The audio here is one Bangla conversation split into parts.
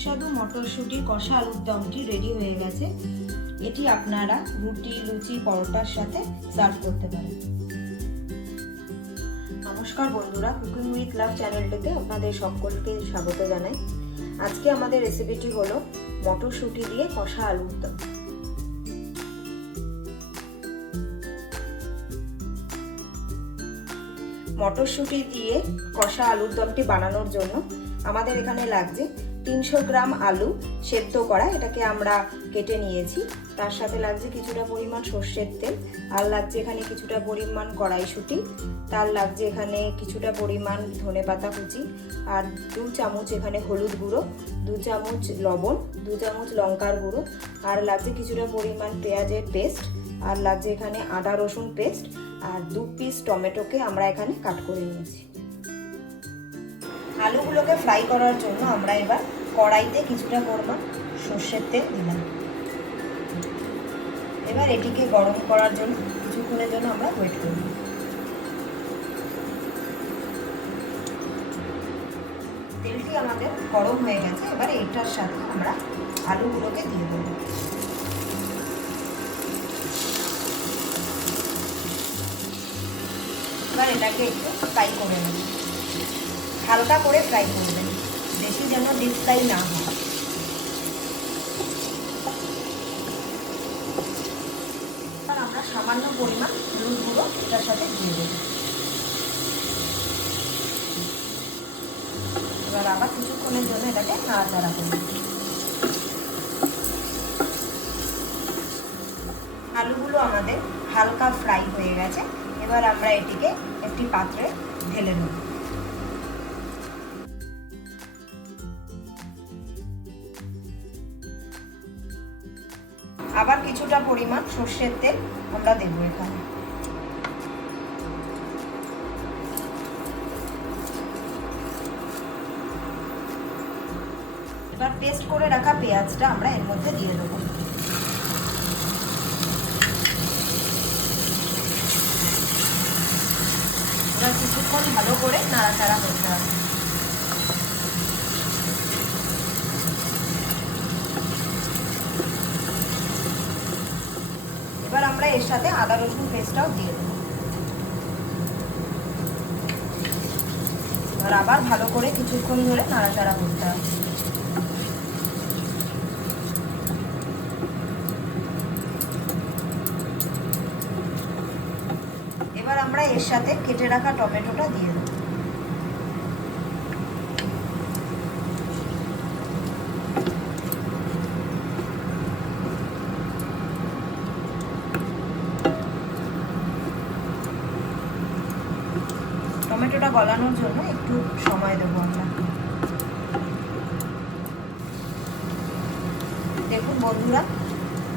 সুস্বাদু মটরশুঁটির কষা আলুর দমটি রেডি হয়ে গেছে। এটি আপনারা রুটি, লুচি, পরোটার সাথে সার্ভ করতে পারেন। নমস্কার বন্ধুরা, কুকিং উইথ লাভ চ্যানেলটিতে আপনাদের সকলকে স্বাগত জানাই। আজকে আমাদের রেসিপিটি হলো মটরশুঁটি দিয়ে কষা আলুর দম। মটরশুঁটি দিয়ে কষা আলুর দমটি বানানোর জন্য আমাদের এখানে লাগছে 300 গ্রাম আলু সেদ্ধ করা, এটাকে আমরা কেটে নিয়েছি। তার সাথে লাগছে কিছুটা পরিমাণ সর্ষের তেল, আর লাগছে এখানে কিছুটা পরিমাণ কড়াইশুঁটি, তার লাগছে এখানে কিছুটা পরিমাণ ধনেপাতা কুচি, আর 2 চামচ এখানে হলুদ গুঁড়ো, 2 চামচ লবণ, 2 চামচ লঙ্কার গুঁড়ো, আর লাগছে কিছুটা পরিমাণ পেঁয়াজের পেস্ট, আর লাগছে এখানে আদা রসুন পেস্ট, আর 2 পিস টমেটোকে আমরা এখানে কাট করে নিয়েছি। আলুগুলোকে ফ্রাই করার জন্য আমরা এবার কড়াইতে কিছুটা পরিমাণ সর্ষের তেল দিলাম। এবার এটিকে গরম করার জন্য কিছুক্ষণের জন্য আমরা ওয়েট করব। তেলটি আমাদের গরম হয়ে গেছে, এবার এটার সাথে আমরা আলুগুলোকে দিয়ে দেব। এবার এটাকে একটু ফ্রাই করে নেব, হালকা করে ফ্রাই করবেন, বেশি যেন ডিপ ফ্রাই না হয়। আর আমরা সামান্য পরিমাণ হলুদ গুঁড়ো এটার সাথে দিয়ে দেব। এবার আবার কিছুক্ষণের জন্য এটাকে নাড়াচাড়া করব। আলুগুলো আমাদের হালকা ফ্রাই হয়ে গেছে, এবার আমরা এটিকে একটি পাত্রে ঢেলে নেব। আবার কিছুটা পরিমাণ সর্ষের তেল আমরা দেব এখানে। এবার পেস্ট করে রাখা পেঁয়াজটা আমরা এর মধ্যে দিয়ে দেবো। এবার কিছুক্ষণ ভালো করে নাড়াচাড়া করতে হবে। এবার আমরা এর সাথে আদা রসুন পেস্টটাও দিয়ে দেবো। এবার আবার ভালো করে কিছুক্ষণ ধরে নাড়াচাড়া করতে হবে। এবার আমরা এর সাথে কেটে রাখা টমেটোটা দিয়ে দেবো। টমেটোটা গলানোর জন্য একটু সময় দেবো আমরা। দেখুন বন্ধুরা,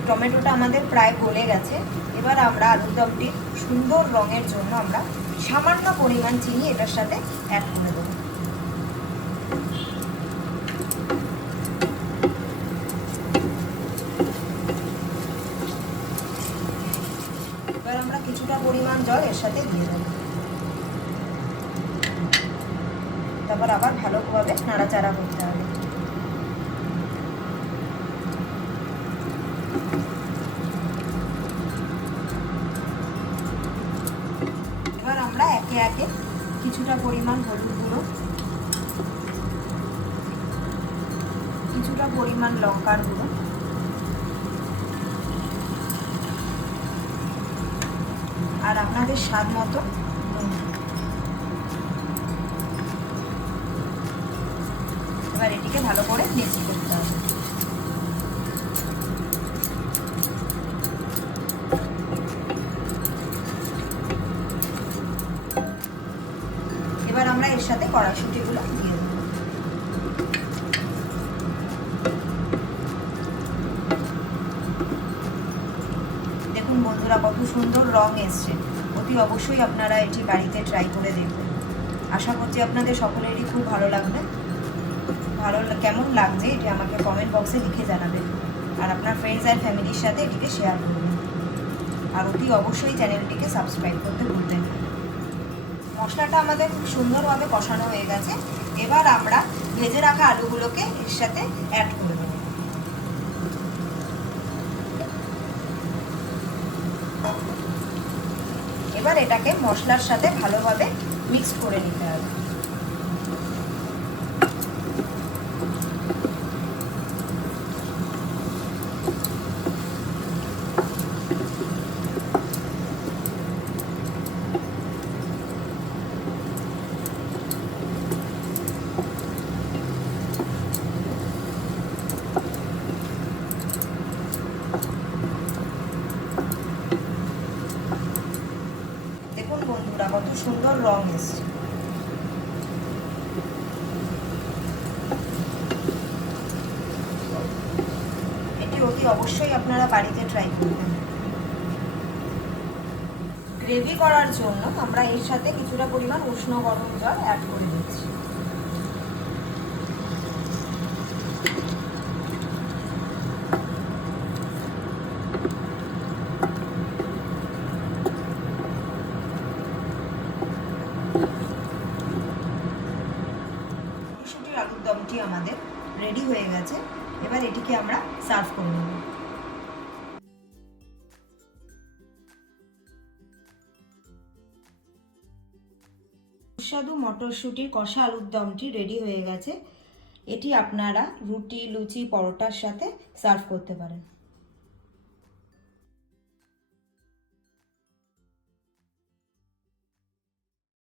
টমেটোটা আমাদের প্রায় গলে গেছে। এবার আমরা আলুর দমটি সুন্দর রঙের জন্য আমরা সামান্য পরিমাণ চিনি এটার সাথে অ্যাড করে দেবো। এবার আমরা কিছুটা পরিমাণ জল এর সাথে দিয়ে দেবো। তারপর আবার ভালোভাবে নাড়াচাড়া করতে হবে। এবার আমরা একে একে কিছুটা পরিমাণ হলুদ গুঁড়ো, কিছুটা পরিমাণ লঙ্কার গুঁড়ো, আর আপনাদের স্বাদ মতো নুন। এবার এটিকে ভালো করে মিক্স করতে হবে। এবার আমরা এর সাথে কড়াইশুঁটিগুলো দিয়ে দেব। দেখুন বন্ধুরা, কত সুন্দর রং এসছে। অতি অবশ্যই আপনারা এটি বাড়িতে ট্রাই করে দেখবেন। আশা করছি আপনাদের সকলেরই খুব ভালো লাগবে। কেমন লাগছে এটি আমাকে কমেন্ট বক্সে লিখে জানাবেন, আর আপনার ফ্রেন্ডস অ্যান্ড ফ্যামিলির সাথে এটিকে শেয়ার করবেন। আর অতি অবশ্যই চ্যানেলটিকে সাবস্ক্রাইব করতে ভুলবেন না। মশলাটা আমাদের খুব সুন্দরভাবে কষানো হয়ে গেছে। এবার আমরা ভেজে রাখা আলুগুলোকে এর সাথে অ্যাড করে দেবো। এবার এটাকে মশলার সাথে ভালোভাবে মিক্স করে নিতে হবে। দেখুন বন্ধুরা কত সুন্দর রং এসছে। এটি অতি অবশ্যই আপনারা বাড়িতে ট্রাই করবেন। গ্রেভি করার জন্য আমরা এর সাথে কিছুটা পরিমাণ উষ্ণ গরম জল অ্যাড করে দিচ্ছি। মটরশুঁটির আলুর দমটি আমাদের রেডি হয়ে গেছে। এবার এটিকে আমরা সার্ভ করে নেব। সুস্বাদু মটরশুঁটির কষা আলুর দমটি রেডি হয়ে গেছে। এটি আপনারা রুটি, লুচি, পরোটার সাথে সার্ভ করতে পারেন।